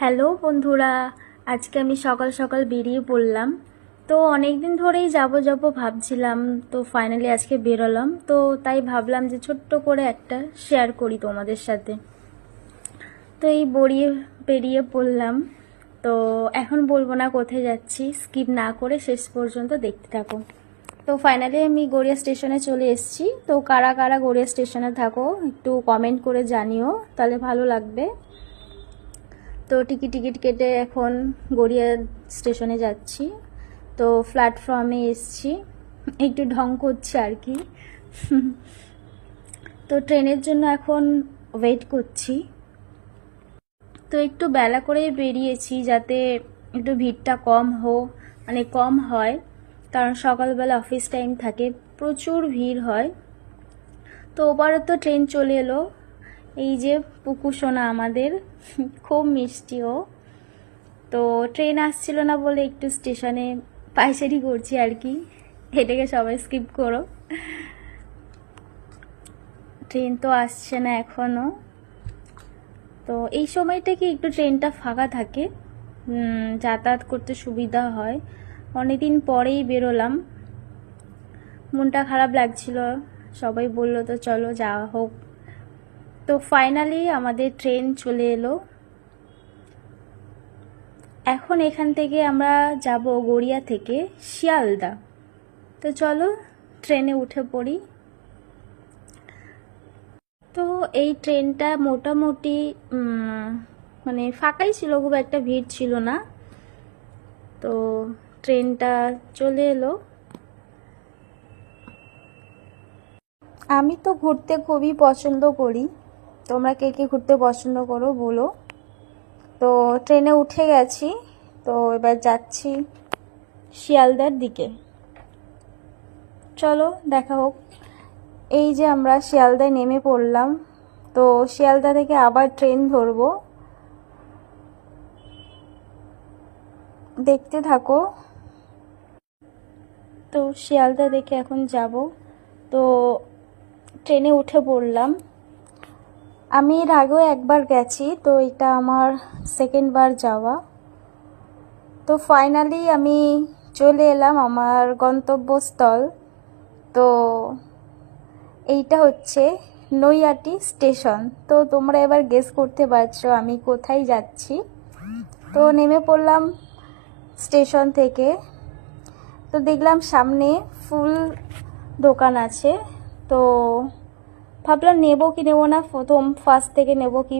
Hello বন্ধুরা, আজকে আমি সকাল সকাল বেরিয়ে পড়লাম। তো অনেক দিন ধরেই যাব ভাবছিলাম, তো ফাইনালি আজকে বেরোলাম। তো তাই ভাবলাম যে ছোট্ট করে একটা শেয়ার করি তোমাদের সাথে। তো এই বেরিয়ে পড়লাম। তো এখন বলবো না কোথায় যাচ্ছি, স্কিপ না করে শেষ পর্যন্ত দেখতে থাকো। তো ফাইনালি আমি গড়িয়া স্টেশনে চলে এসেছি। তো কারা কারা গড়িয়া স্টেশনে থাকো একটু কমেন্ট করে জানিও, তাহলে ভালো লাগবে। তো টিকিট কেটে এখন গড়িয়া স্টেশনে যাচ্ছি। তো প্ল্যাটফর্মে এসছি, একটু ঢং করছি আর কি। তো ট্রেনের জন্য এখন ওয়েট করছি। তো একটু বেলা করে বেরিয়েছি যাতে একটু ভিড়টা কম হয়, কারণ সকালবেলা অফিস টাইম থাকে, প্রচুর ভিড় হয়। তো ওপারে তো ট্রেন চলে এলো। এই যে পুকু সোনা আমাদের, খুব মিষ্টি ও। তো ট্রেন আসছিল না বলে একটু স্টেশনে পায়চারি করছি আর কি, এটাকে সবাই স্কিপ করো। ট্রেন তো আসছে না এখনো। তো এই সময়টা কি একটু ট্রেনটা ফাঁকা থাকে, যাতায়াত করতে সুবিধা হয়। অনেকদিন পরেই বেরোলাম, মনটা খারাপ লাগছিল। সবাই বললো তো চলো যাওয়া হোক। তো ফাইনালি আমাদের ট্রেন চলে এলো। এখন এখান থেকে আমরা যাব গড়িয়া থেকে শিয়ালদা। তো চলো ট্রেনে উঠে পড়ি। তো এই ট্রেনটা মোটামুটি মানে ফাঁকাই ছিল, খুব একটা ভিড় ছিল না। তো ট্রেনটা চলে এলো। আমি তো ঘুরতে খুবই পছন্দ করি, তোমরা কে কে ঘুরতে পছন্দ করো বলো। তো ট্রেনে উঠে গেছি, তো এবার যাচ্ছি শিয়ালদার দিকে। চলো দেখা হোক। এই যে আমরা শিয়ালদায় নেমে পড়লাম। তো শিয়ালদা থেকে আবার ট্রেন ধরবো, দেখতে থাকো। তো শিয়ালদা দেখে এখন যাব। তো ট্রেনে উঠে পড়লাম। আমি এর আগেও একবার গেছি, তো এটা আমার সেকেন্ড বার যাওয়া। তো ফাইনালি আমি চলে এলাম আমার গন্তব্যস্থল। তো এইটা হচ্ছে নৈয়াটি স্টেশন। তো তোমরা এবার গেস করতে পারছো আমি কোথায় যাচ্ছি। তো নেমে পড়লাম স্টেশন থেকে। তো দেখলাম সামনে ফুল দোকান আছে। তো ভাবলাম নেবো কি নেবো না, ফার্স্ট থেকে নেবো কি